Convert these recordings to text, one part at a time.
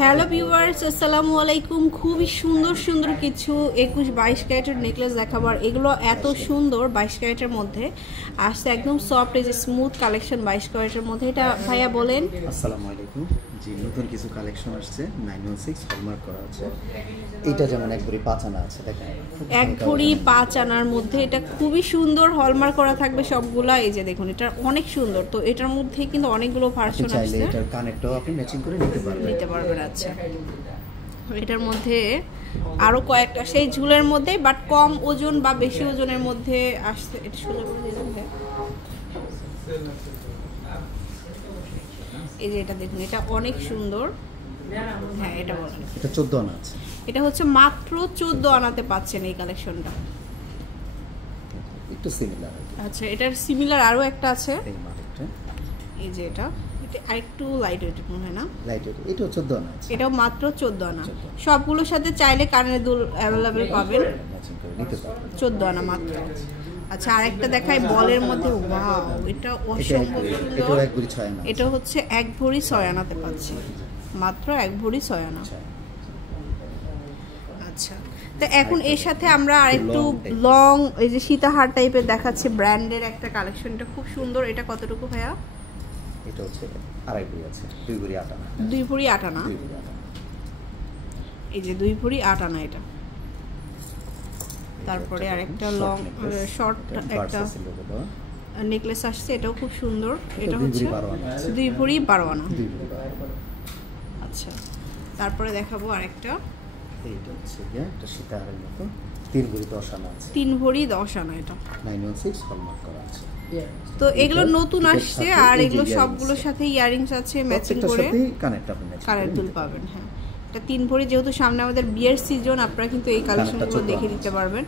Hello viewers, আসসালামু আলাইকুম। খুবই সুন্দর সুন্দর কিছু 21-22 ক্যারেটের নেকলেস দেখাবার। এগুলো এত সুন্দর 22 ক্যারেটের মধ্যে আসছে, একদম সফট, এই যে স্মুথ কালেকশন 22 ক্যারেটের মধ্যে। এটা ভাইয়া বলেন। আসসালামু আলাইকুম। জি, নতুন কিছু কালেকশন আসছে, 916 হলমার্ক করা আছে। এটা যেমন এক ভরি 5 আনা আছে, দেখেন এক ভরি 5 আনার মধ্যে এটা খুবই সুন্দর হলমার্ক করা থাকবে সবগুলা। এই যে দেখুন, এটা অনেক সুন্দর। তো এটার মধ্যে কিন্তু অনেকগুলো ভার্সন আছে, এটার কানেক্টটাও আপনি ম্যাচিং করে নিতে পারবেন। আচ্ছা, এটার মধ্যে আরো কয়েকটা সেই ঝুলের মধ্যে, বাট কম ওজন বা বেশি ওজনের মধ্যে আসছে। এটা সোজা করে দিলাম। এই যে এটা দেখুন, এটা অনেক সুন্দর। হ্যাঁ, এটা বলেন। এটা 14 আনা আছে। এটা হচ্ছে মাত্র 14 আনাতে পাচ্ছেন এই কালেকশনটা। একটু সিমিলার। আচ্ছা, এটার সিমিলার আরো একটা আছে। এই মার্কেটে এই যে এটা আরেকটু লাইট ওয়েট মনে হয় না? Light weight. এটাও 14 আনা আছে। এটাও মাত্র 14 আনা। সবগুলোর সাথে চাইলে কানের দুল অ্যাভেলেবেল পাবেন, ম্যাচিং করে নিতে পারবেন। 14 আনা মাত্র। আচ্ছা, আরেকটা দেখাই বলের মধ্যে। ওয়াও, এটা অসম্ভব সুন্দর। এটা এক ভরি 6 আনা। এটা হচ্ছে এক ভরি 6 আনাতে পাচ্ছি, মাত্র এক ভরি 6 আনা। আচ্ছা, তো এখন এর সাথে আমরা আরেকটু লং, এই যে সীতাহার টাইপের দেখাচ্ছি, ব্র্যান্ডের একটা কালেকশন। এটা খুব সুন্দর। এটা কতটুকু ভাইয়া? এটা হচ্ছে আড়াই ভরি আছে, 2 ভরি 8 আনা। 2 ভরি 8 আনা। এই যে 2 ভরি 8 আনা এটা। তারপরে আরেকটা লং শর্ট একটা নেকলেস আসছে, এটাও খুব সুন্দর। এটা হচ্ছে 2 ভরি 12 আনা। আচ্ছা, তারপরে দেখাবো আরেকটা। এইটা হচ্ছে এটা সীতাহারের মতো 3 ভরি 10 আনা আছে। 3 ভরি 10 আনা এটা 916 হলমার্ক করা আছে। তো এগুলো নতুন আসছে, আর এগুলো সবগুলোর সাথে ইয়ারিংস আছে ম্যাচিং করে, কানের দুল পাবেন। হ্যাঁ, এটা 3 ভরি, যেহেতু সামনে আমাদের বিয়ের সিজন, আপনারা কিন্তু এই কালেকশনগুলো দেখে নিতে পারবেন।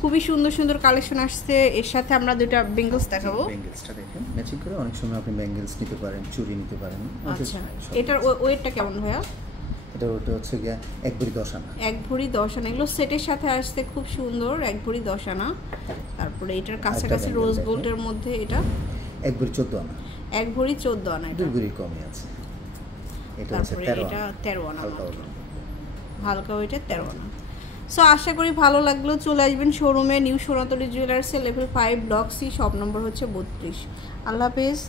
খুবই সুন্দর সুন্দর কালেকশন আসছে। এর সাথে আমরা দুটো বেঙ্গলস দেখাবো। বেঙ্গলসটা দেখেন ম্যাচিং করে, অনেক সময় আপনি বেঙ্গলস নিতে পারেন, চুড়ি নিতে পারেন। আচ্ছা, এটার ওয়েটটা কেমন ভাইয়া? এটা ওটা হচ্ছে গিয়া 1 ভরি 10 আনা। 1 ভরি 10 আনা। এগুলো সেটের সাথে আসছে, খুব সুন্দর। 1 ভরি 10 আনা। তারপরে এটার কাছাকাছি রোজ গোল্ডের মধ্যে এটা 1 ভরি 14 আনা। 1 ভরি 14 আনা। এটা 2 ভরি কমই আছে। এটা হচ্ছে 13 আনা। হালকা ওয়েটে 13 আনা। সো আশা করি ভালো লাগলো। চলে আসবেন শোরুমে, নিউ সোনাতলী জুয়েলার্সে, level 5 block C, shop number হচ্ছে 32। আল্লাহ হাফেজ।